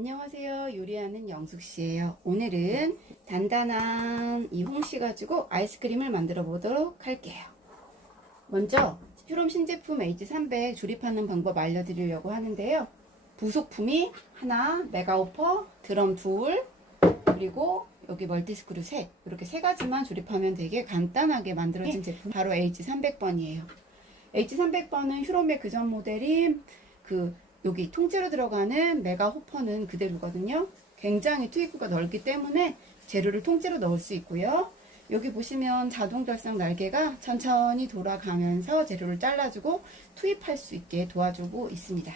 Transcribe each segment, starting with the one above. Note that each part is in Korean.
안녕하세요. 요리하는 영숙씨예요. 오늘은 단단한 이 홍시 가지고 아이스크림을 만들어 보도록 할게요. 먼저 슈롬 신제품 H300 조립하는 방법 알려드리려고 하는데요. 부속품이 하나, 메가오퍼, 드럼 둘, 그리고 여기 멀티스크류 셋 이렇게 세 가지만 조립하면 되게 간단하게 만들어진 제품 바로 H300번이에요. H300번은 휴롬의 그전 모델인 그 여기 통째로 들어가는 메가 호퍼는 그대로거든요. 굉장히 투입구가 넓기 때문에 재료를 통째로 넣을 수 있고요. 여기 보시면 자동 결상 날개가 천천히 돌아가면서 재료를 잘라주고 투입할 수 있게 도와주고 있습니다.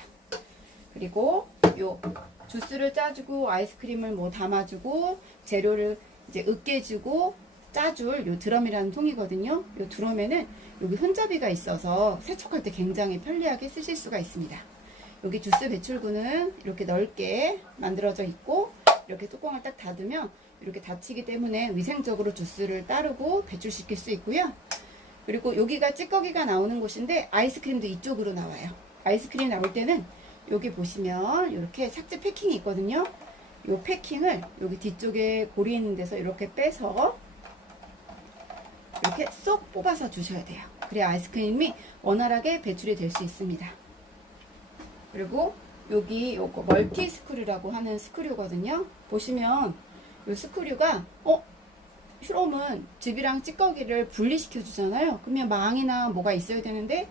그리고 요 주스를 짜주고 아이스크림을 뭐 담아주고 재료를 이제 으깨주고 짜줄 요 드럼이라는 통이거든요. 요 드럼에는 여기 손잡이가 있어서 세척할 때 굉장히 편리하게 쓰실 수가 있습니다. 여기 주스 배출구는 이렇게 넓게 만들어져 있고 이렇게 뚜껑을 딱 닫으면 이렇게 닫히기 때문에 위생적으로 주스를 따르고 배출시킬 수 있고요. 그리고 여기가 찌꺼기가 나오는 곳인데 아이스크림도 이쪽으로 나와요. 아이스크림 나올 때는 여기 보시면 이렇게 삭제 패킹이 있거든요. 이 패킹을 여기 뒤쪽에 고리 있는 데서 이렇게 빼서 이렇게 쏙 뽑아서 주셔야 돼요. 그래야 아이스크림이 원활하게 배출이 될 수 있습니다. 그리고 여기 요거 멀티 스크류라고 하는 스크류거든요. 보시면 이 스크류가 어 슈롬은 즙이랑 찌꺼기를 분리시켜 주잖아요. 그러면 망이나 뭐가 있어야 되는데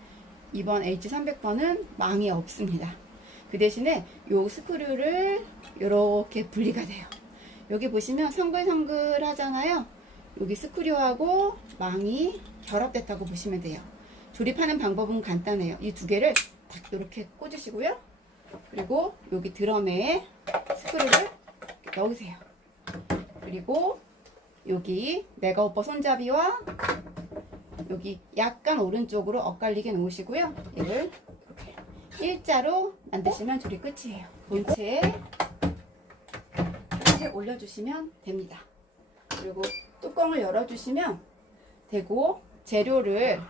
이번 H300번은 망이 없습니다. 그 대신에 요 스크류를 이렇게 분리가 돼요. 여기 보시면 성글성글 하잖아요. 여기 스크류하고 망이 결합됐다고 보시면 돼요. 조립하는 방법은 간단해요. 이 두 개를 딱 이렇게 꽂으시고요. 그리고 여기 드럼에 이렇게 넣으세요. 그리고 여기 내가 오빠 손잡이와 여기 약간 오른쪽으로 엇갈리게 놓으시고요. 이걸 이렇게 일자로 만드시면 조립 끝이에요. 본체에 이렇게 올려주시면 됩니다. 그리고 뚜껑을 열어주시면 되고 재료를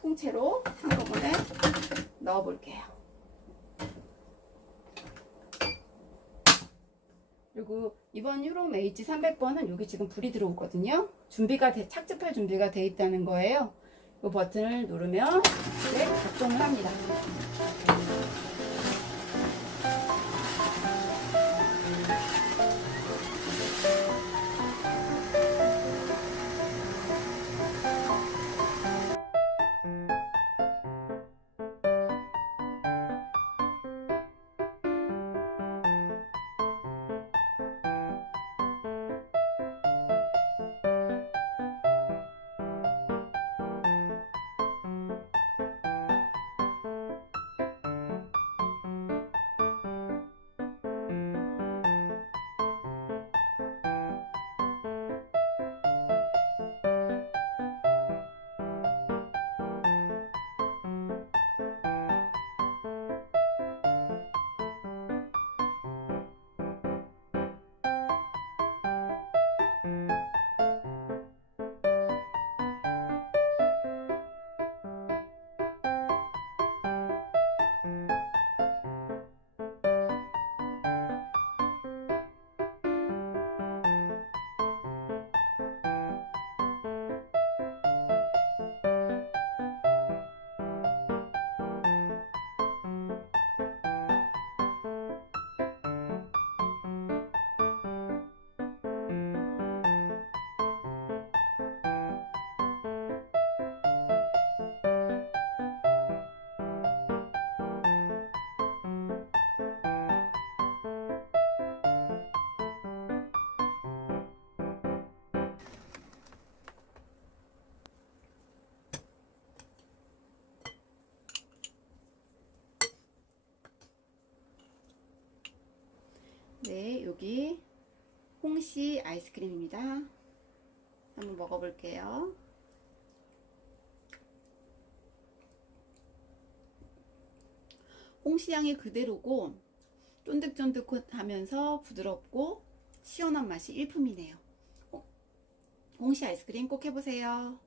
통째로 한꺼번에 넣어볼게요. 그리고 이번 유롬 H300번은 여기 지금 불이 들어오거든요. 준비가 돼, 착즙할 준비가 돼 있다는 거예요. 이 버튼을 누르면 이제 작동을 합니다. 네, 여기 홍시 아이스크림입니다. 한번 먹어볼게요. 홍시 향이 그대로고 쫀득쫀득하면서 부드럽고 시원한 맛이 일품이네요. 어, 홍시 아이스크림 꼭 해보세요.